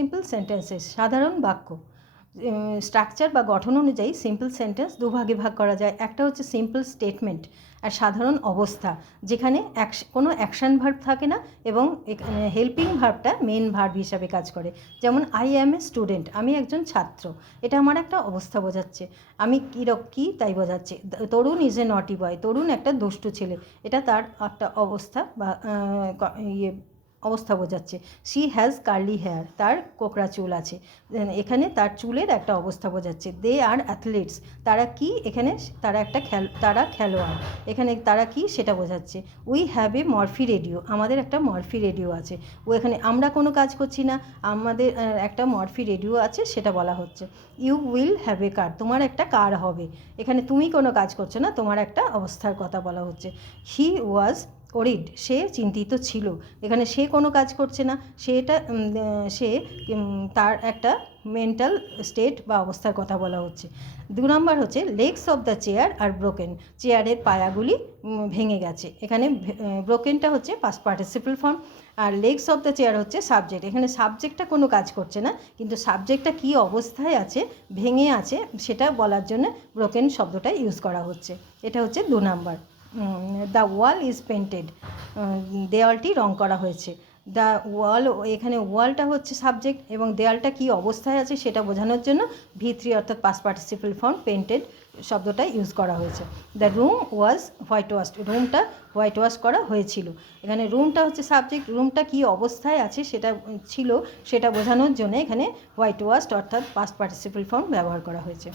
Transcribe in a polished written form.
Simple sentences সাধারণ বাক্য structure বা গঠন অনুযায়ী সিম্পল সেন্টেন্স দুভাগে ভাগ করা যায়। একটা হচ্ছে সিম্পল স্টেটমেন্ট আর সাধারণ অবস্থা, যেখানে কোনো অ্যাকশান ভার্ব থাকে না এবং হেল্পিং ভার্বটা মেন ভার্ব হিসাবে কাজ করে। যেমন আই অ্যাম এ স্টুডেন্ট, আমি একজন ছাত্র, এটা আমার একটা অবস্থা বোঝাচ্ছে। আমি কী তাই বোঝাচ্ছে। তরুণ ইজ এ নটি বয়, তরুণ একটা দুষ্টু ছেলে, এটা তার একটা অবস্থা বা অবস্থা বোঝাচ্ছে। শি হ্যাজ কার্লি হেয়ার, তার কোকড়া চুল আছে, এখানে তার চুলের একটা অবস্থা বোঝাচ্ছে। দে আর অ্যাথলিটস, তারা কি, এখানে তারা খেলোয়াড়, এখানে তারা কি সেটা বোঝাচ্ছে। We have a Murphy radio, আমাদের একটা মরফি রেডিও আছে। এখানে আমরা কোনো কাজ করছি না, আমাদের একটা মরফি রেডিও আছে সেটা বলা হচ্ছে। ইউ উইল হ্যাভ এ কার, তোমার একটা কার হবে, এখানে তুমি কোনো কাজ করছো না, তোমার একটা অবস্থার কথা বলা হচ্ছে। হি ওয়াজ ওরিড, সে চিন্তিত ছিল, এখানে সে কোনো কাজ করছে না, সে তার একটা মেন্টাল স্টেট বা অবস্থার কথা বলা হচ্ছে। 2 নম্বর হচ্ছে legs of the chair are broken, চেয়ারের পায়াগুলি ভেঙে গেছে, এখানে ব্রোকেনটা হচ্ছে পাস্ট পার্টিসিপল ফর্ম আর লেগস অফ দ্য চেয়ার হচ্ছে সাবজেক্ট। এখানে সাবজেক্টটা কোনো কাজ করছে না, কিন্তু সাবজেক্টটা কী অবস্থায় আছে, ভেঙে আছে, সেটা বলার জন্য ব্রোকেন শব্দটা ইউজ করা হচ্ছে। এটা হচ্ছে 2 নম্বর। দ্য ওয়াল ইজ পেন্টেড, দেওয়ালটি রং করা হয়েছে। দ্য ওয়াল, এখানে ওয়ালটা হচ্ছে সাবজেক্ট এবং দেওয়ালটা কী অবস্থায় আছে সেটা বোঝানোর জন্য V3 অর্থাৎ পাস্ট পার্টিসিপল ফর্ম পেন্টেড শব্দটা ইউজ করা হয়েছে। The room was white washed, রুমটা হোয়াইট ওয়াশ করা হয়েছিল, এখানে রুমটা হচ্ছে সাবজেক্ট, রুমটা কী অবস্থায় আছে সেটা বোঝানোর জন্য এখানে হোয়াইট ওয়াশড অর্থাৎ পাস্ট পার্টিসিপল ফর্ম ব্যবহার করা হয়েছে।